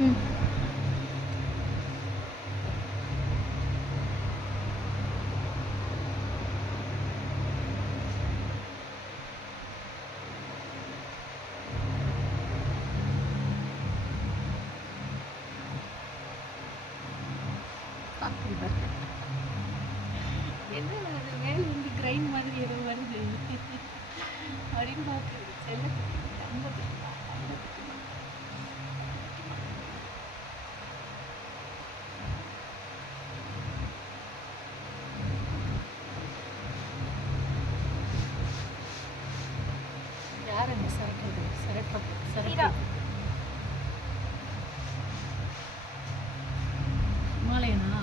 ம். என்ன அது மேல இருந்து கிரைன் மாதிரி ஏதோ வருது அப்படின்னு பார்க்குறது. செல்லக்குட்டி தங்கக்குட்டி தங்கக்குட்டி. யார் அங்கே சரட்டுறது? சரட்டு மாலையனா?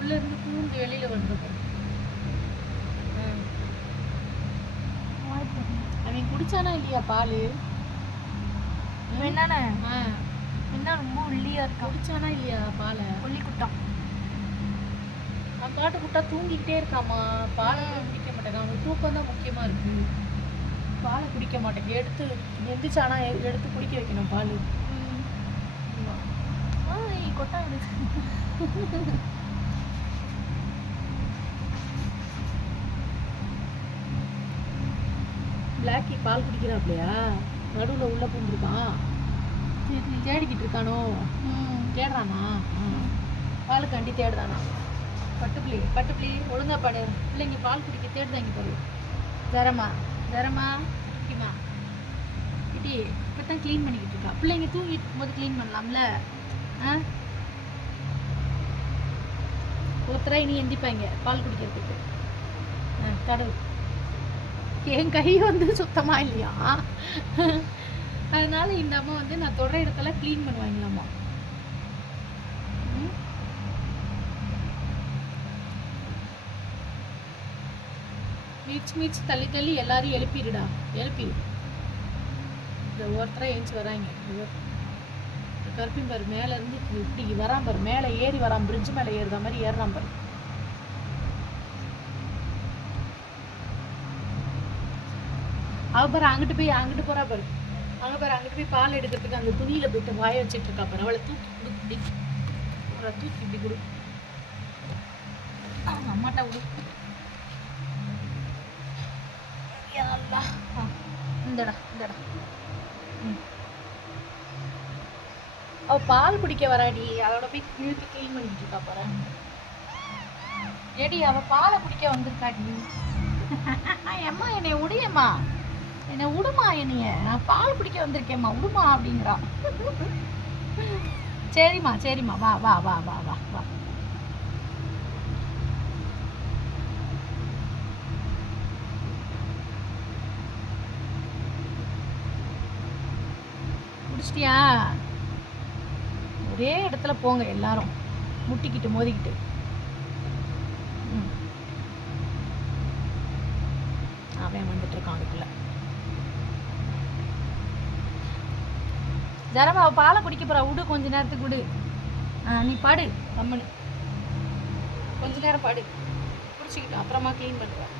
உள்ள இருந்து பூந்து வெளியில வந்துடும். அவன் குடிச்சானா இல்லையா பால்? என்னண்ணே ஆ என்ன ரொம்ப ஒல்லியா இருக்கா? குடிச்சானா இல்லையா பாலை? ஒல்லி குட்டான். அவன் பாட்டு குட்டா தூங்கிக்கிட்டே இருக்காமா. பாலை குடிக்க மாட்டேங்க. அவனுக்கு தூக்கம் தான் முக்கியமாக இருக்கு. பாலை குடிக்க மாட்டேங்க. எடுத்து எந்திரிச்சானா எடுத்து குடிக்க வைக்கணும் பால். கொட்டா எடுத்து பிளாக்கி பால் குடிக்கிறாப்லையா? நடுவில் உள்ள பூந்துருக்கான். தேடிக்கிட்டு இருக்கானோ? தேடுறானா? பாலுக்காண்டி தேடுதானா? பட்டு பிள்ளை ஒழுங்கா பாடு. பிள்ளைங்க பால் குடிக்க தேடுதாங்க பாரு. ஜரமா குட்டிமா குட்டி இப்போ தான் க்ளீன் பண்ணிக்கிட்டு இருக்கா. பிள்ளைங்க தூங்கிட்டு இருக்கும்போது க்ளீன் பண்ணலாம்ல? ஒருத்தரா இனி எந்திப்பாங்க பால் குடிக்கிறதுக்கு. கடவுள் என் கை வந்து சுத்தமாக இல்லையா, அதனால இந்த அம்மா வந்து நான் தொடர இடத்துல க்ளீன் பண்ணுவாங்களாம்மா. மீச்சு தள்ளி எல்லாரும் எழுப்பிடுடா. எழுப்பிடு. இந்த ஒருத்தராக எழுந்துச்சு வராங்க. கருப்பின் பாரு மேலே இருந்து இப்படி வரான் பாரு. மேலே ஏறி வரான். பிரிட்ஜ் மேலே ஏறுற மாதிரி ஏறுறான் பாரு. அவ பாரு அங்கிட்டு போறா பாரு. அங்கே பாரு அங்கிட்டு போய் பால் எடுக்கிறதுக்கு அந்த துணியில் போயிட்டு வாய வச்சுட்டு இருக்கா பாரு. அவளை தூக்கி கொடு. தூக்கி இப்படி கொடு. அவங்க அம்மாட்டா விடு. இந்தடா. அவ பால் குடிக்க வராடி. அதோட போய் இழுத்து க்ளீன் பண்ணிட்டு இருக்கா பாரு. ஏடி அவ பாலை குடிக்க வந்திருக்காடி. ஏம்மா என்னை உடையம்மா, என்னை விடுமா, என்னைய நான் பால் குடிக்க வந்திருக்கேம்மா விடுமா அப்படிங்கிறா. சரிம்மா வா வா வா வா வா வா. குடிச்சிட்டியா? ஒரே இடத்துல போங்க எல்லாரும் முட்டிக்கிட்டு மோதிக்கிட்டு. அவன் வந்துட்டு இருக்கான் அதுக்குள்ள. ஜரமா அவ பாலை குடிக்க போறா. விடு, கொஞ்ச நேரத்துக்கு விடு. நீ பாடு கம்மனு. கொஞ்ச நேரம் பாடு. குடிச்சிக்கிட்டு அப்புறமா க்ளீன் பண்ணுவேன்.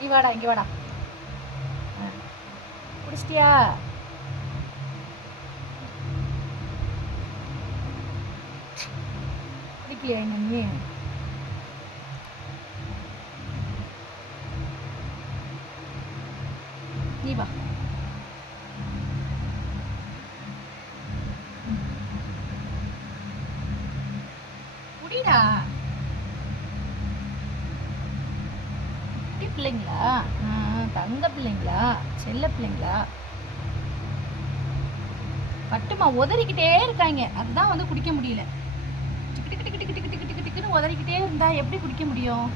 நீ வாடா, இங்கே வாடா. குடிச்சிட்டியா? குடிக்கலையா இன்னும் நீ? நீ வா. குடிடா. குட்டி பிள்ளைங்களா? தங்க பிள்ளைங்களா? செல்ல பிள்ளைங்களா? பட்டுமா உதறிக்கிட்டே இருக்காங்க. அதுதான் வந்து குடிக்க முடியல. டிக்கு உதறிக்கிட்டே இருந்தா எப்படி குடிக்க முடியும்?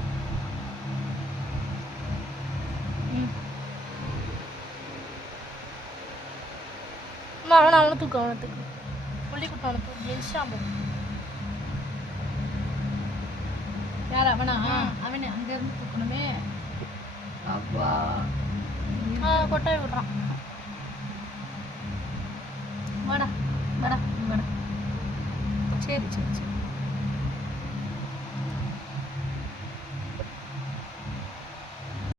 அவனை தூக்கு. புள்ளிக்குட்டு அவனை தூக்கு. எலிஷாம்பு யார் அவனா? அவனை அங்கேருந்து தூக்கணுமே. அப்பா கொட்டாய் விடுறான். வாடா. சரி